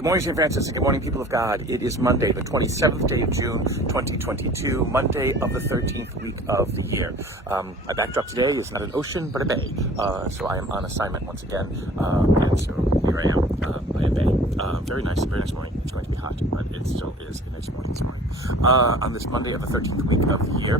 Good morning, St. Francis. Good morning, people of God. It is Monday, the 27th day of June, 2022, Monday of the 13th week of the year. My backdrop today is not an ocean, but a bay. So I am on assignment once again. And so here I am by a bay. Very nice morning. It's going to be hot, but it still is a nice morning this morning. On this Monday of the 13th week of the year,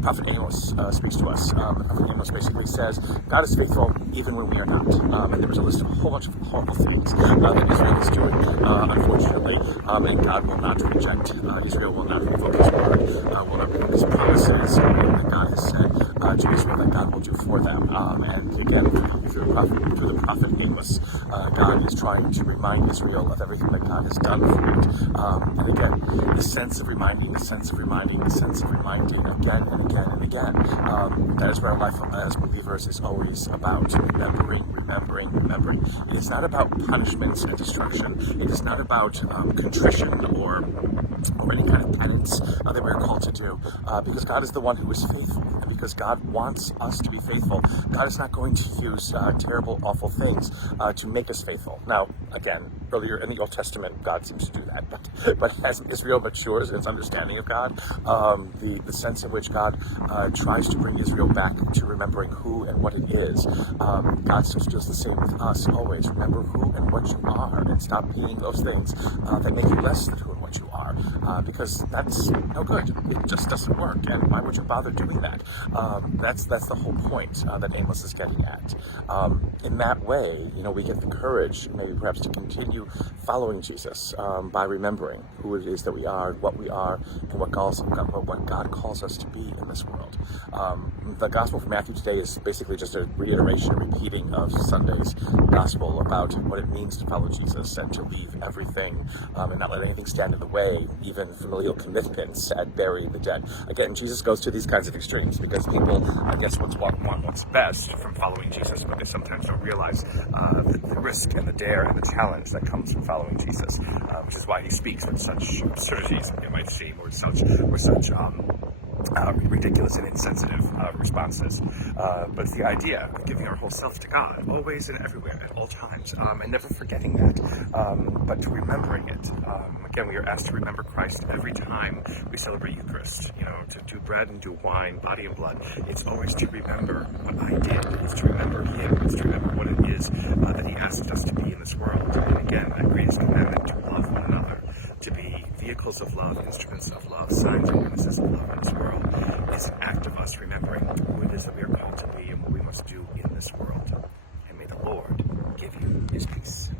Prophet Amos speaks to us. Prophet Amos basically says, God is faithful even when we are not. And there was a list of a whole bunch of horrible things that Israel is doing, unfortunately, and God will not reject. Israel will not revoke his word, will not revoke his promises that God has said to Israel that God will do for them. And again, through the prophet Amos, God is trying to remind Israel of everything that God has done for it. And again, the sense of reminding, again and again and again. That is where our life as believers is always about remembering. It is not about punishments and destruction. It is not about contrition or any kind of penance that we're called to do, because God is the one who is faithful, and because God wants us to be faithful. God is not going to use terrible, awful things to make us faithful. Now, again, earlier in the Old Testament, God seems to do that, but as Israel matures in its understanding of God, the sense in which God tries to bring Israel back to remembering who and what it is, God still does the same with us always. Remember who and what you are, and stop being those things that make you less than who and what you are, because that's no good. It just doesn't work, and why would you bother doing that? That's the whole point that Amos is getting at. In that way, we get the courage, maybe perhaps, to continue following Jesus by remembering who it is that we are, and what God calls us to be in this world. The Gospel from Matthew today is basically just a reiteration, a repeating of Sunday's Gospel about what it means to follow Jesus and to leave everything and not let anything stand in the way, even familial commitments, and bury the dead. Again, Jesus goes to these kinds of extremes because people, I guess, want what's best from following Jesus, but they sometimes don't realize the risk and the dare and the challenge that comes from following Jesus, which is why he speaks with such absurdities, it might seem, or such ridiculous and insensitive responses. But it's the idea of giving our whole self to God, always and everywhere, at all times, and never forgetting that, but remembering it. Again, we are asked to remember Christ every time we celebrate Eucharist. To do bread and do wine, body and blood. It's always to remember what I did. It's to remember Him. It's to remember what it is that He asked us to be in this world. And again, that greatest commandment, to love one another, to be vehicles of love, instruments of love, signs and witnesses of love in this world, is an act of us remembering who it is that we are called to be and what we must do in this world. And may the Lord give you His peace.